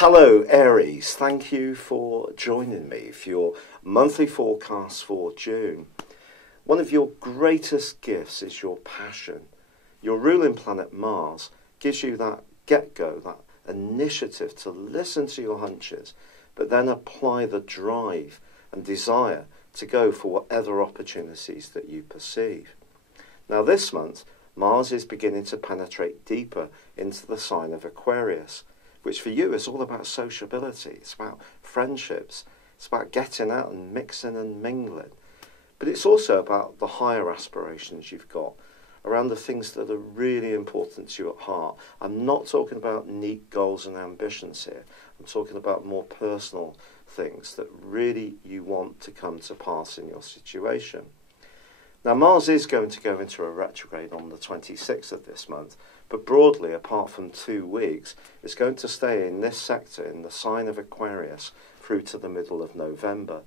Hello Aries, thank you for joining me for your monthly forecast for June. One of your greatest gifts is your passion. Your ruling planet Mars gives you that get-go, that initiative to listen to your hunches, but then apply the drive and desire to go for whatever opportunities that you perceive. Now this month, Mars is beginning to penetrate deeper into the sign of Aquarius, which for you is all about sociability, it's about friendships, it's about getting out and mixing and mingling. But it's also about the higher aspirations you've got, around the things that are really important to you at heart. I'm not talking about neat goals and ambitions here. I'm talking about more personal things that really you want to come to pass in your situation. Now Mars is going to go into a retrograde on the 26th of this month, but broadly, apart from 2 weeks, it's going to stay in this sector, in the sign of Aquarius, through to the middle of November.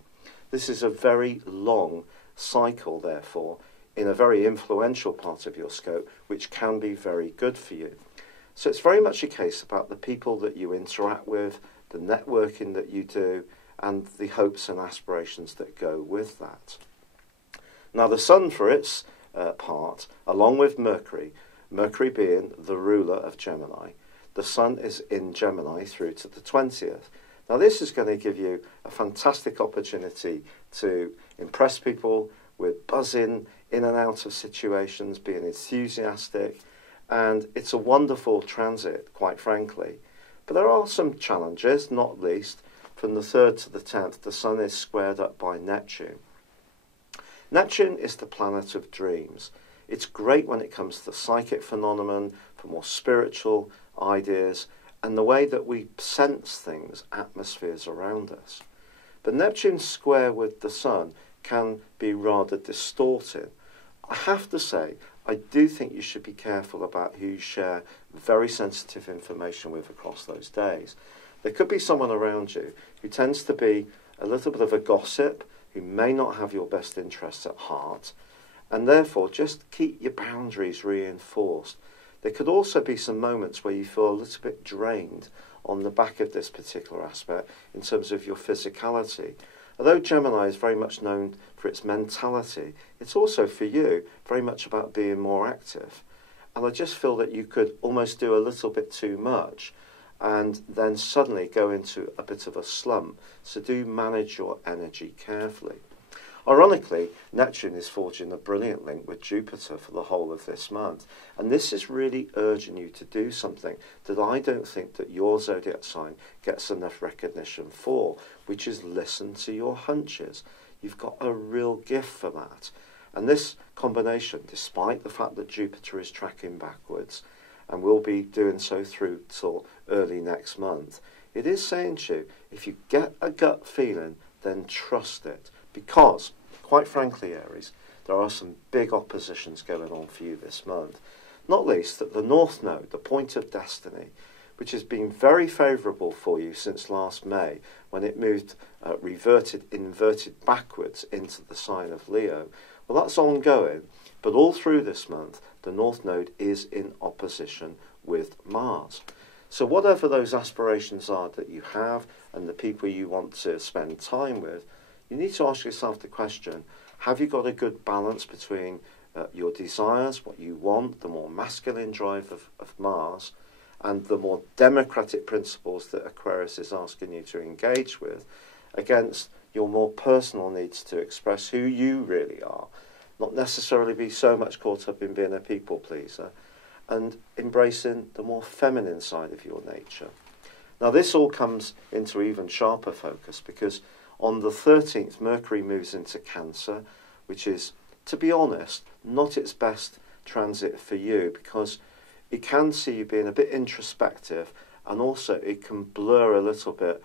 This is a very long cycle, therefore, in a very influential part of your scope, which can be very good for you. So it's very much a case about the people that you interact with, the networking that you do, and the hopes and aspirations that go with that. Now the Sun, for its part, along with Mercury being the ruler of Gemini, the Sun is in Gemini through to the 20th. Now this is going to give you a fantastic opportunity to impress people with buzzing in and out of situations, being enthusiastic, and it's a wonderful transit, quite frankly. But there are some challenges, not least, from the 3rd to the 10th, the Sun is squared up by Neptune. Neptune is the planet of dreams. It's great when it comes to the psychic phenomenon, for more spiritual ideas, and the way that we sense things, atmospheres around us. But Neptune's square with the Sun can be rather distorted. I have to say, I do think you should be careful about who you share very sensitive information with across those days. There could be someone around you who tends to be a little bit of a gossip, who may not have your best interests at heart, and therefore just keep your boundaries reinforced. There could also be some moments where you feel a little bit drained on the back of this particular aspect in terms of your physicality. Although Gemini is very much known for its mentality, it's also for you very much about being more active. And I just feel that you could almost do a little bit too much and then suddenly go into a bit of a slump. So do manage your energy carefully. Ironically, Neptune is forging a brilliant link with Jupiter for the whole of this month. And this is really urging you to do something that I don't think that your zodiac sign gets enough recognition for, which is listen to your hunches. You've got a real gift for that. And this combination, despite the fact that Jupiter is tracking backwards, and will be doing so through till early next month, it is saying to you, if you get a gut feeling, then trust it. Because, quite frankly, Aries, there are some big oppositions going on for you this month. Not least that the North Node, the point of destiny, which has been very favourable for you since last May, when it moved, inverted backwards into the sign of Leo. Well, that's ongoing, but all through this month, the North Node is in opposition with Mars. So whatever those aspirations are that you have and the people you want to spend time with, you need to ask yourself the question, have you got a good balance between your desires, what you want, the more masculine drive of Mars, and the more democratic principles that Aquarius is asking you to engage with, against your more personal needs to express who you really are, not necessarily be so much caught up in being a people pleaser, and embracing the more feminine side of your nature. Now this all comes into even sharper focus because on the 13th, Mercury moves into Cancer, which is, to be honest, not its best transit for you because it can see you being a bit introspective, and also it can blur a little bit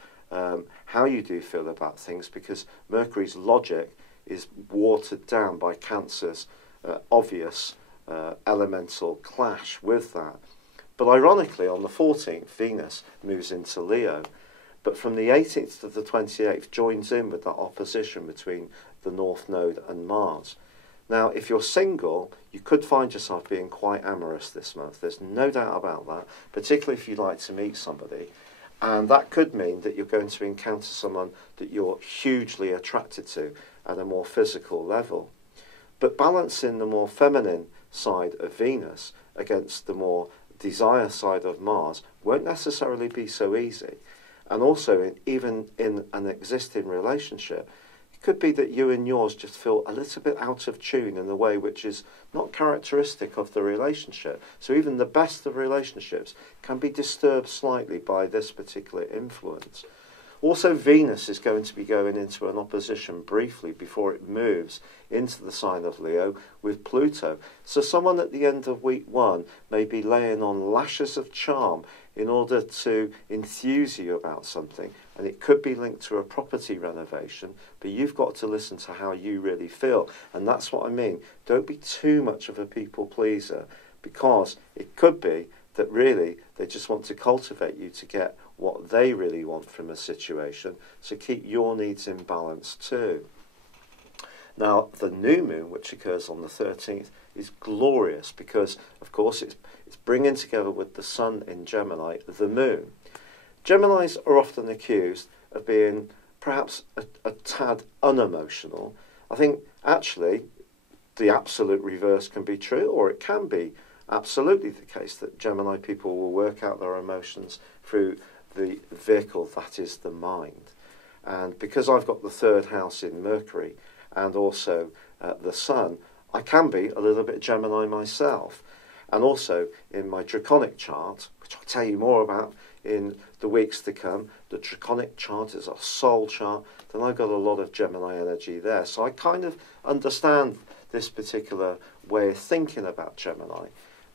how you do feel about things because Mercury's logic is watered down by Cancer's obvious elemental clash with that. But ironically, on the 14th, Venus moves into Leo. But from the 18th to the 28th, joins in with that opposition between the North Node and Mars. Now, if you're single, you could find yourself being quite amorous this month. There's no doubt about that, particularly if you'd like to meet somebody. And that could mean that you're going to encounter someone that you're hugely attracted to at a more physical level. But balancing the more feminine side of Venus against the more desire side of Mars won't necessarily be so easy. And also, even in an existing relationship, it could be that you and yours just feel a little bit out of tune in a way which is not characteristic of the relationship. So even the best of relationships can be disturbed slightly by this particular influence. Also, Venus is going to be going into an opposition briefly before it moves into the sign of Leo with Pluto. So someone at the end of week 1 may be laying on lashes of charm in order to enthuse you about something, and it could be linked to a property renovation, but you've got to listen to how you really feel. And that's what I mean. Don't be too much of a people pleaser, because it could be that really they just want to cultivate you to get what they really want from a situation, so keep your needs in balance too. Now, the new moon, which occurs on the 13th, is glorious because, of course, it's bringing together with the sun in Gemini, the moon. Geminis are often accused of being perhaps a tad unemotional. I think, actually, the absolute reverse can be true, or it can be absolutely the case that Gemini people will work out their emotions through the vehicle that is the mind. And because I've got the 3rd house in Mercury and also the sun, I can be a little bit Gemini myself. And also in my draconic chart, which I'll tell you more about in the weeks to come, the draconic chart is a soul chart, then I've got a lot of Gemini energy there. So I kind of understand this particular way of thinking about Gemini.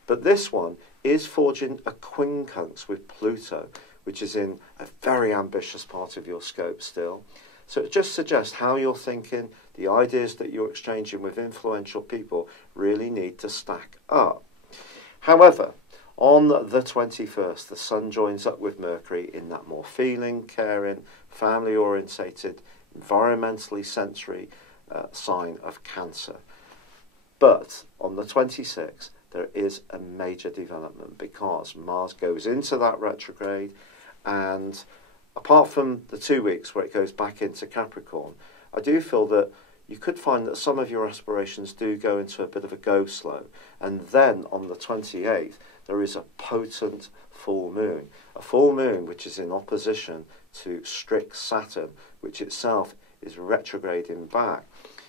But this one is forging a quincunx with Pluto, which is in a very ambitious part of your scope still. So it just suggests how you're thinking, the ideas that you're exchanging with influential people really need to stack up. However, on the 21st, the Sun joins up with Mercury in that more feeling, caring, family-orientated, environmentally sensory sign of Cancer. But on the 26th, there is a major development because Mars goes into that retrograde, and apart from the 2 weeks where it goes back into Capricorn, I do feel that you could find that some of your aspirations do go into a bit of a go slow. And then on the 28th, there is a potent full moon. A full moon which is in opposition to strict Saturn, which itself is retrograding back.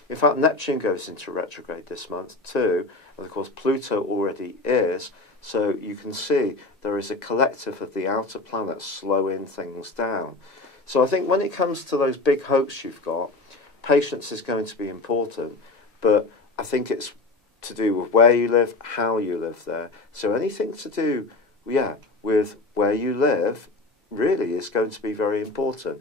In fact, Neptune goes into retrograde this month too, and of course Pluto already is, so you can see there is a collective of the outer planets slowing things down. So I think when it comes to those big hopes you've got, patience is going to be important, but I think it's to do with where you live, how you live there. So anything to do, with where you live really is going to be very important.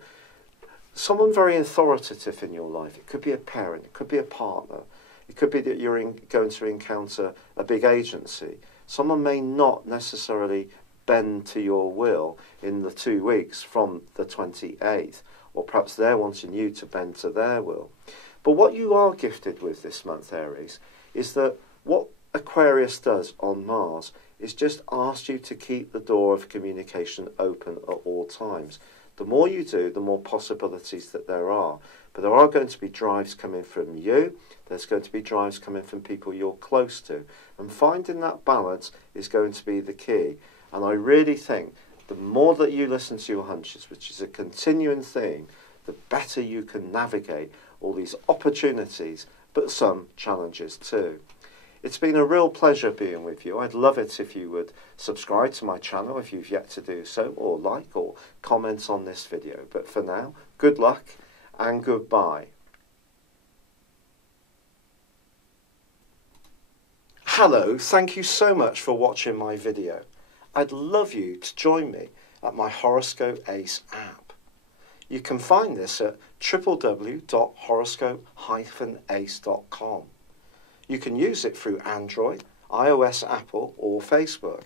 Someone very authoritative in your life, it could be a parent, it could be a partner, it could be that you're going to encounter a big agency. Someone may not necessarily bend to your will in the 2 weeks from the 28th, or perhaps they're wanting you to bend to their will. But what you are gifted with this month, Aries, is that what Aquarius does on Mars is just ask you to keep the door of communication open at all times. The more you do, the more possibilities that there are. But there are going to be drives coming from you. There's going to be drives coming from people you're close to. And finding that balance is going to be the key. And I really think the more that you listen to your hunches, which is a continuing theme, the better you can navigate all these opportunities, but some challenges too. It's been a real pleasure being with you. I'd love it if you would subscribe to my channel if you've yet to do so, or like or comment on this video. But for now, good luck and goodbye. Hello, thank you so much for watching my video. I'd love you to join me at my Horoscope Ace app. You can find this at www.horoscope-ace.com. You can use it through Android, iOS, Apple or Facebook.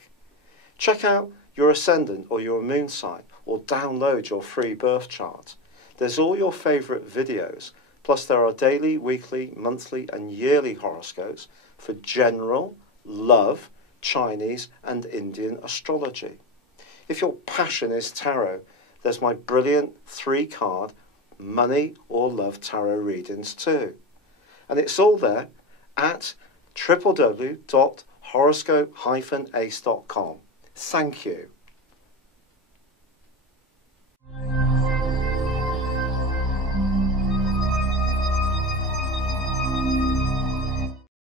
Check out your ascendant or your moon sign or download your free birth chart. There's all your favourite videos, plus there are daily, weekly, monthly and yearly horoscopes for general, love, Chinese and Indian astrology. If your passion is tarot, there's my brilliant 3-card money or love tarot readings too. And it's all there at www.horoscope-ace.com. Thank you.